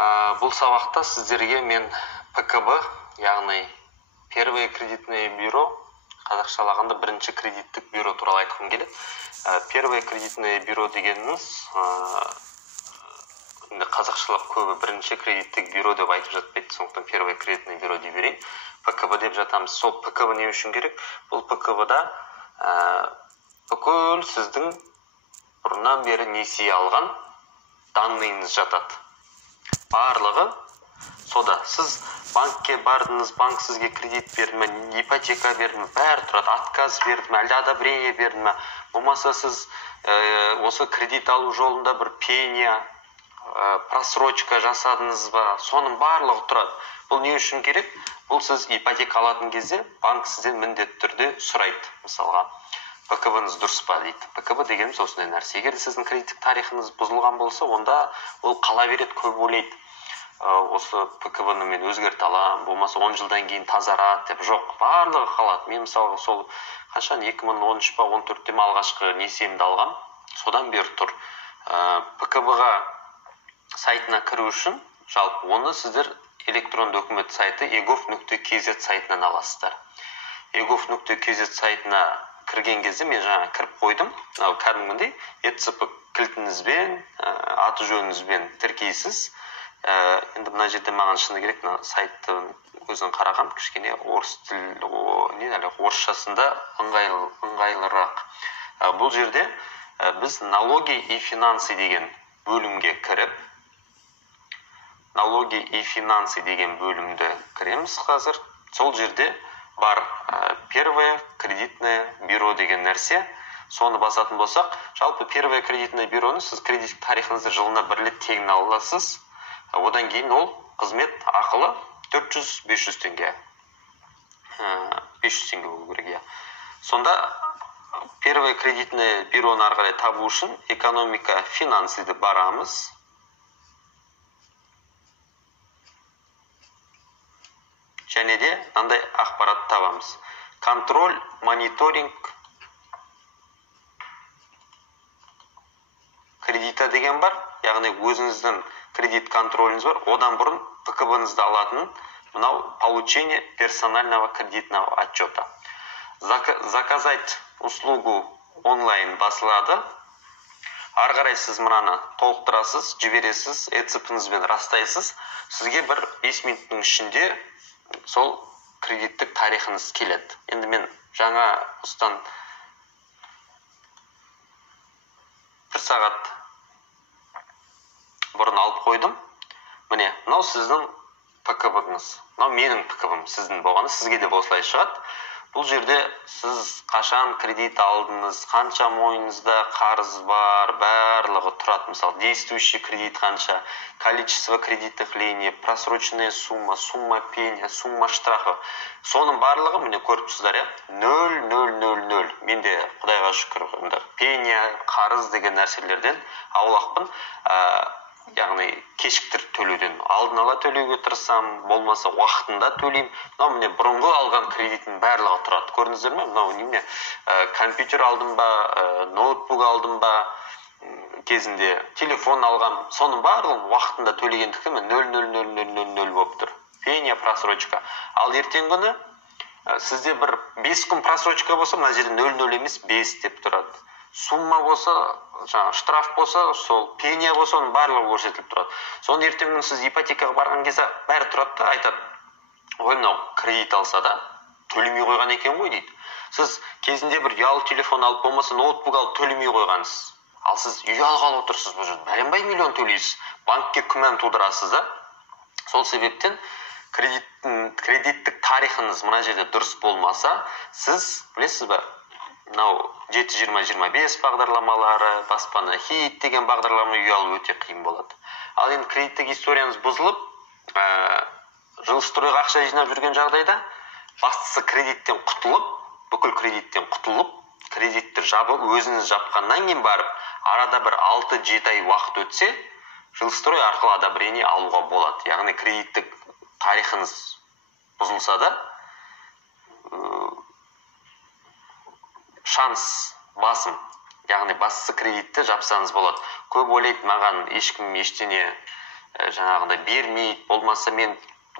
Бұл сабақта сіздерге мен ПКБ, яғни первое кредитное бюро, қазақшалағанда бірінші кредиттік бюро туралы айтқым келеді. Первое кредитное бюро дегеніміз, қазақшалап көбі бірінші кредиттік бюро деп айтып жатпайды, сондықтан первое кредитное бюро дей берейін. ПКБ деп жатамыз. Сол ПКБ не үшін керек? Бұл ПКБ-да бүкіл сіздің бұрыннан бері несие алған данныйыңыз жатады. Барлығы сода. Сіз банкке бардыңыз, банк сізге кредит берді ме, ипотека берді ме, бәрі тұрады. Отказ берді ме, әлде одобрение берді ме, болмаса сіз осы кредит алу жолында бір пения, просрочка жасадыңыз ба, соның барлығы тұрады. Бұл не үшін керек? Бұл сіз ипотека алатын кезде банк сізден міндетті түрде сұрайды. Мысалға, ПКБ-ңыз дұрыс па дейді. ПКБ дегеніміз осындай нәрсе. Егер сіздің кредиттік тарихыңыз бұзылған болса, онда ол қала береді, көп ойлайды. Осы ПКБ-ны мен өзгерте аламын, болмаса 10 жылдан кейін тазарады деп. Жоқ, барлығы қалады. Мен мысалы сол қашан 2013 па 14-те алғашқы несиемді алғам, содан бері тұр. ПКБ-ға сайтына кіру үшін, жалпы оны сіздер электронды үкімет сайты egov.kz сайтынан аласыздар. egov.kz сайтына кірген кезде мен жаңа кіріп қойдым. Кәдімгідей ЕЦП кілтіңізбен, аты жөніңізбен тіркейсіз. Енді мына жерде маған шыны керек, сайтты өзін қарағам, кішкене орысшасында ыңғайлырақ. Бұл жерде біз налоги и финансы деген бөлімге кіріп, налоги и финансы деген бөлімді кіреміз қазір. Сол жерде бар первое кредитное бюро деген нәрсе. Соны басатын болсақ, жалпы первое кредитное бюроны сіз кредит тарихыңызды жылына бір рет тегін аласыз. Одан кейін ол қызмет ақылы 400-500 теңге. 500 теңге болу керек. Сонда первое кредитное бюроны ары қарай табу үшін экономика, финансыды барамыз. Және де мынандай ақпарат табамыз. Контроль, мониторинг, кредита деген бар. Яғни өзіңіздің кредит контроліңіз бар. Одан бұрын ПКБ-ңызды алатын мынау получение персонального кредитного отчета. Заказать услугу онлайн басылады. Ары қарай сіз мынаны толықтырасыз, жібересіз, ЕЦП-іңізбен растайсыз. Сізге бір 5 минуттың ішінде сол кредиттік тарихыңыз келеді. Енді мен жаңа ұстан 1 сағат бұрын алып қойдым. Міне, мынау сіздің ПКБ-ңыз. Мынау менің ПКБ-м, сіздің болғаны, сізге де осылай шығады. Бұл жерде сіз қашан кредит алдыңыз, қанша мойныңызда қарыз бар, барлығы тұрады. Мысалы, действующий кредит қанша, количество кредитных линий, просроченная сумма, сумма пения, сумма штрафа. Соның барлығы, міне көріпсіздер, 0,000. Менде Құдайға шүкір, пения, қарыз деген нәрселерден аулақпын. Яғни кешіктір төлеуден алдын ала төлеуге тырысам, болмаса уақытында төлеймін. Мынау міне бұрынғы алған кредиттің барлығы тұрады. Көрдіңіздер ме? Мынау неме? Компьютер алдым ба, ноутбук алдым ба, кезінде телефон алғам. Соның барлығын уақытында төлегендіктен 0,000 болып тұр. Пения, просрочка. Ал ертең күні сізде бір 5 күн просрочка болса, мына жерде 0,0 емес 5 деп тұрады. Сумма болса, штраф болса, сол пения болса, оның барлығы көрсетіліп тұрады. Соны ертең күні сіз ипотекаға барған кезде бәрі тұрады да айтады: "Ой, мынау кредит алса да төлемей қойған екен ғой" дейді. Сіз кезінде бір ұялы телефон алып, болмаса ноутбук алып төлемей қойғансыз. Ал сіз үй алғалы отырсыз, бұл жерде бәленбай миллион төлейсіз. Банкке күмән тудырасыз да. Сол себептен кредиттік тарихыңыз мына жерде дұрыс болмаса, сіз білесіз бе, мынау 7-20-25 бағдарламалары, баспана хит деген бағдарлама үй алу өте қиын болады. Ал енді кредиттік историяңыз бұзылып, жилстройға ақша жинап жүрген жағдайда, бастысы кредиттен құтылып, бүкіл кредиттен құтылып, кредитті жабып, өзіңіз жапқаннан кейін барып, арада бір 6-7 ай уақыт өтсе, жилстрой арқылы одобрение алуға болады. Яғни кредиттік тарихыңыз бұзылса да, шанс басым. Яғни бастысы кредитті жапсаңыз болады. Көп ойлайды, маған ешкім ештеңе жаңағындай бермейді, болмаса мен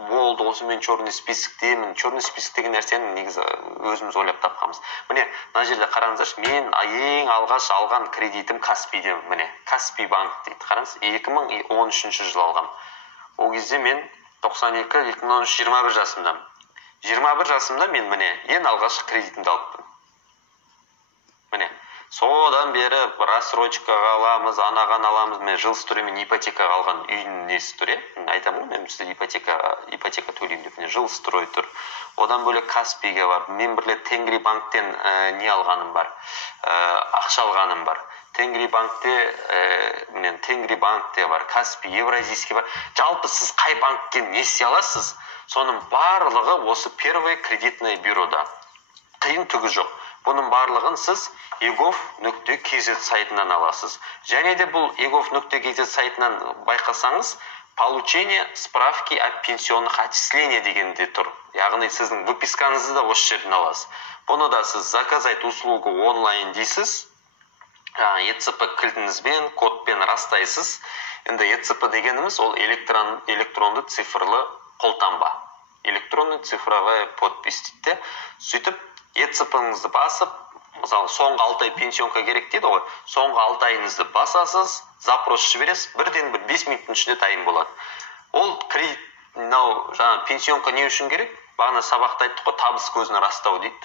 болды, осы мен черный списоктемін. Черный список деген нәрсені негізі өзіміз ойлап тапқанбыз. Міне, мына жерде қараңыздаршы, мен ең алғаш алған кредитім Каспийде, міне, Каспий банк дейді. Қараңыз, 2013 жылы алғам. Ол кезде мен 92-2013 21 жасымдамын. 21 жасымда мен міне ең алғаш кредитімді алыппын. Міне, содан бері рассрочкаға аламыз, анаған аламыз. Мен жыл сүре мен ипотекаға алған үйдің несі тұр, айтамын ғой, мен сізді ипотека төлеймін деп. Жыл строй тұр. Одан бөлек Каспийге бар. Мен бірле Тенгри банктен не алғаным бар, ақша алғаным бар. Тенгри банкте бар, Каспий, Евразийский бар. Жалпы сіз қай банктен несие аласыз, соның барлығы осы первый кредитное бюрода. Қиын түгі жоқ. Бұның барлығын сіз egov.kz сайтынан аласыз. Және де бұл egov.kz сайтынан байқасаңыз, получение справки о пенсионных отчислениях дегенде тұр. Яғни сіздің выпискаңызды да осы жерден аласыз. Бұны да сіз заказать услугу онлайн дейсіз. ЕЦП кілтіңізбен, кодпен растайсыз. Енді ЕЦП дегеніміз ол электронды цифрлы қолтаңба. Электронный цифровая подпись дейді. Сөйтіп ЕЦП-ңызды басып, мысалы, соңғы 6 ай пенсионка керек дейді ғой. Соңғы 6 айыңызды басасыз, запрос жібересіз, бірден 5 минуттың ішінде дайын болады. Ол кредит, жаңа пенсионка не үшін керек? Бағана сабақта айттық қой, табыс көзін растау дейді.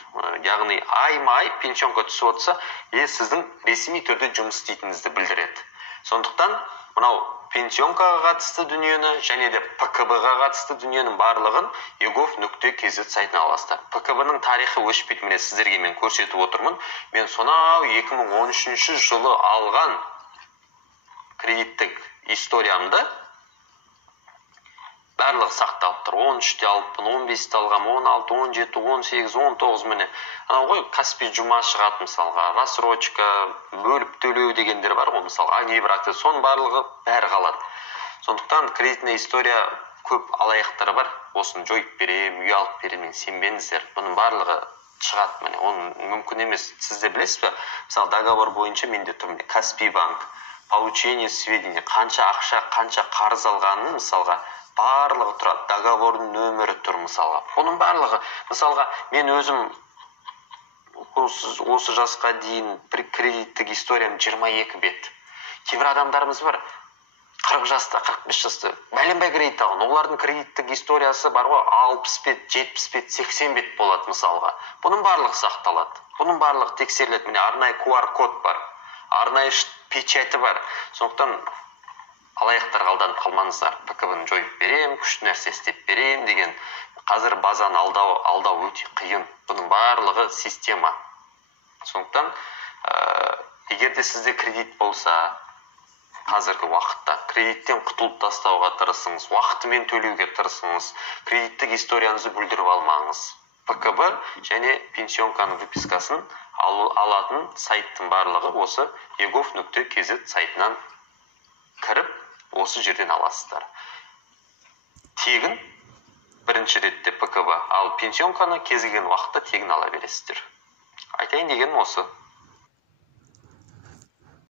Яғни айма-ай пенсионка түсіп отырса, сіздің ресми түрде жұмыс істейтініңізді білдіреді. Сондықтан мынау пенсионкаға қатысты дүниені және де ПКБ-ға қатысты дүниенің барлығын egov.kz сайтына аласыздар. ПКБ-ның тарихы өшпейді, міне сіздерге мен көрсетіп отырмын. Мен сонау 2013 жылы алған кредиттік историямды барлығы сақталып тұр. 13-те алыппын, 15-те алғам, 16, 17, 18, 19 міне. Анау ғой, Каспий жұма шығады мысалға, рассрочка, бөліп төлеу дегендер бар ғой, мысалға, агибракты, соның барлығы бәрі қалады. Сондықтан кредитный история көп алаяқтары бар. Осыны жойып берем, үй алып берем, сенбеңіздер. Бұның барлығы шығады міне. Оның мүмкін емес. Сіз де білесіз бе? Мысалы, договор бойынша менде тұр, Каспий банк, получение сведений, қанша ақша, қанша қарыз алғанын мысалға барлығы тұрады. Договордың нөмірі тұр мысалға. Оның барлығы, мысалға, мен өзім осы жасқа дейін кредиттік историям 22 бет. Кейбір адамдарымыз бар, 40 жаста, 45 жаста бәленбай кредит алған. Олардың кредиттік историясы бар ғой, 60 бет, 70 бет, 80 бет болады мысалға. Бұның барлығы сақталады. Бұның барлығы тексеріледі. Міне арнайы QR код бар, арнайы печати бар. Сондықтан алаяқтарға алданып қалмаңыздар. ПКБ-ны жойып берем, күшті нәрсе істеп берем деген. Қазір базаны алдау өте қиын. Бұның барлығы система. Сондықтан, егер де сізде кредит болса, қазіргі уақытта кредиттен құтылып тастауға тырысыңыз, уақытымен төлеуге тырысыңыз, кредиттік историяңызды бүлдіріп алмаңыз. ПКБ және пенсионканың выпискасын алатын сайттың барлығы осы egov.kz сайтынан кіріп, осы жерден аласыздар. Тегін бірінші ретте ПКБ, ал пенсионканы кез келген уақытта тегін ала бересіздер. Айтайын дегенім осы.